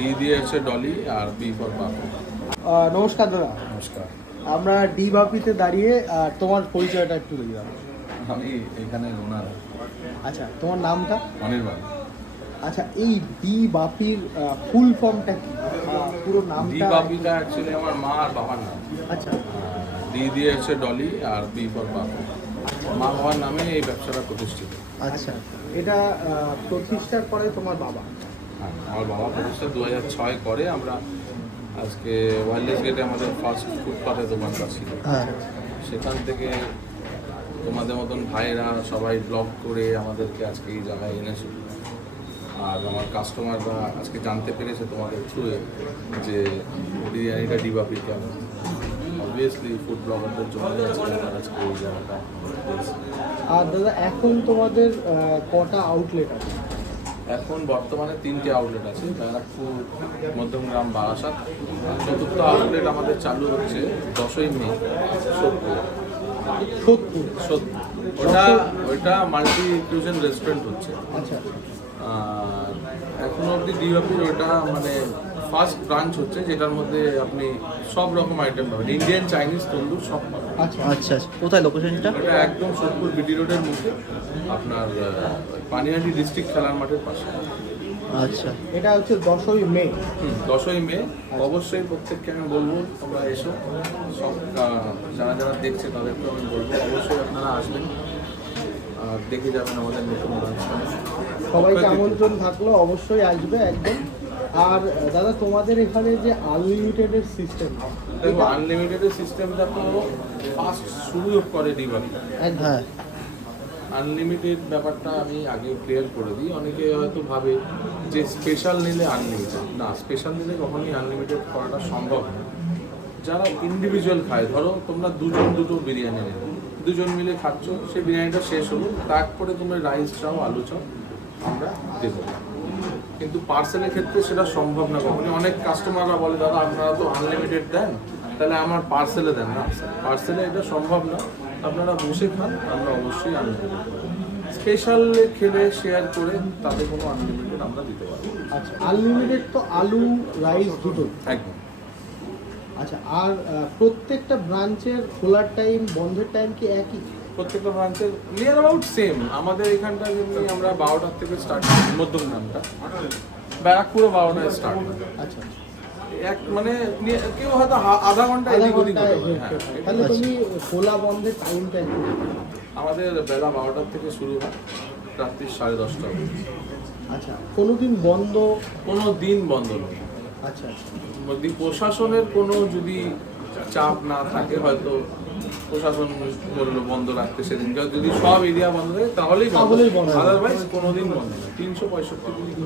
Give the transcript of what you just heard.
D দিয়ে হচ্ছে ডলি আর B for বাপু। নমস্কার দাদা। নমস্কার। আমরা ডি বাপিতে দাঁড়িয়ে তোমার পরিচয়টা একটু দিয়ে দাও। আমি এখানে ওনার। আচ্ছা, তোমার নামটা? অনির্বাণ। আচ্ছা, এই ডি বাপির ফুল ফর্মটা কি, পুরো ডি নামটা? বাপিটা অ্যাকচুয়ালি আমার মা আর বাবার নাম। আচ্ছা, ডি দিয়ে হচ্ছে ডলি আর বি ফর বাপু। মা বাবার নামে এই ব্যবসাটা প্রতিষ্ঠিত। আচ্ছা, এটা প্রতিষ্ঠার পরে তোমার বাবা? হ্যাঁ, আমার বাবা প্রতিষ্ঠা 2006 করে। আমরা আজকে ওয়াইল্ডলেস গেটে আমাদের ফার্স্ট ফুটপাথে দোকানটা ছিল। হ্যাঁ। সেখান থেকে তোমাদের মতন ভাইরা সবাই ব্লগ করে আমাদেরকে আজকে এই জায়গায় এনেছে। আর আমার কাস্টমাররা আজকে জানতে পেরেছে তোমাদের থ্রুয়ে যে বিরিয়ানিটা ডি বাপির কেমন। অবভিয়াসলি ফুড ব্লগারদের জন্য আজকে এই জায়গাটা পেয়েছে। আর দাদা, এখন তোমাদের কটা আউটলেট আছে? এখন বর্তমানে 3টে আউটলেট আছে, ব্যারাকপুর, মধ্যমগ্রাম, বারাসাত। চতুর্থ আউটলেট আমাদের চালু হচ্ছে 10ই মে সোদপুর। ওইটা মাল্টি ফিউশন রেস্টুরেন্ট হচ্ছে। আচ্ছা। আর এখনো অবধি ডি বাপির ওইটা মানে ফার্স্ট ব্রাঞ্চ হচ্ছে, যেটার মধ্যে আপনি সব রকম আইটেম পাবেন, ইন্ডিয়ান, চাইনিজ, তন্দুর সব পাবেন। আচ্ছা আচ্ছা, কোথায় লোকেশনটা? এটা একদম সোদপুর বিডি রোডের মুখে, আপনার পানিহাটি ডিস্ট্রিক্ট খেলার মাঠের পাশে। আচ্ছা, এটা হচ্ছে 10ই মে। 10ই মে। অবশ্যই প্রত্যেককে আমি বলবো তোমরা এসো। সব যারা যারা দেখছে তাদেরকে আমি বলবো অবশ্যই আপনারা আসবেন আর দেখে যাবেন আমাদের নতুন ব্রাঞ্চটা। সবাইকে আমন্ত্রণ থাকলো, অবশ্যই আসবে একদম। আর দাদা, তোমাদের এখানে যে আনলিমিটেডের সিস্টেম, দেখো আনলিমিটেডের সিস্টেমটা তো ফার্স্ট শুরু করে ডি বাপি। হ্যাঁ, আনলিমিটেড ব্যাপারটা আমি আগে ক্লিয়ার করে দিই। অনেকে হয়তো ভাবে যে স্পেশাল নিলে আনলিমিটেড, না, স্পেশাল নিলে কখনোই আনলিমিটেড করাটা সম্ভব না। যারা ইন্ডিভিজুয়াল খায়, ধরো তোমরা দুটো বিরিয়ানি নিলে, দুজন মিলে খাচ্ছ, সেই বিরিয়ানিটা শেষ হলো, তারপরে তুমি রাইস চাও, আলু চাও, আমরা দেবো। কিন্তু পার্সেলের ক্ষেত্রে সেটা সম্ভব না কখনোই। অনেক কাস্টমাররা বলে দাদা আপনারা তো আনলিমিটেড দেন, তাহলে আমার পার্সেলে দেন না। পার্সেলে এটা সম্ভব না, আপনারা বসে খান, আমরা অবশ্যই আনলিমিটেড স্পেশাল খেলে শেয়ার করে তাতে কোনো আনলিমিটেড আমরা দিতে পারবো। আচ্ছা, আনলিমিটেড তো আলু রাইস দুটো? একদম। আচ্ছা, আর প্রত্যেকটা ব্রাঞ্চের খোলার টাইম, বন্ধের টাইম কি একই? প্রত্যেকটা ব্রাঞ্চের নিয়ার অ্যাবাউট সেম। আমাদের এখানটা যেমনি আমরা 12টার থেকে স্টার্ট করি, মধ্যমগ্রামটা, ব্যারাকপুরে 12টায় স্টার্ট হয়। আচ্ছা, এক মানে কেউ হয়তো আধা ঘন্টা এদিক ওদিক হতে পারে। হ্যাঁ, তাহলে তুমি খোলা বন্ধের টাইমটা একটু? আমাদের বেলা 12টার থেকে শুরু হয়, রাত্রি 10:30টা অবধি। আচ্ছা, কোনোদিন বন্ধ? কোনো দিন বন্ধ নেই। আচ্ছা আচ্ছা। যদি প্রশাসনের কোনো যদি চাপ না থাকে, হয়তো প্রশাসন বললো বন্ধ রাখতে, সেদিনকার যদি সব এরিয়া বন্ধ থাকে তাহলেই বন্ধ, আদারওয়াইজ কোনোদিন বন্ধ নেই। 365 দিন।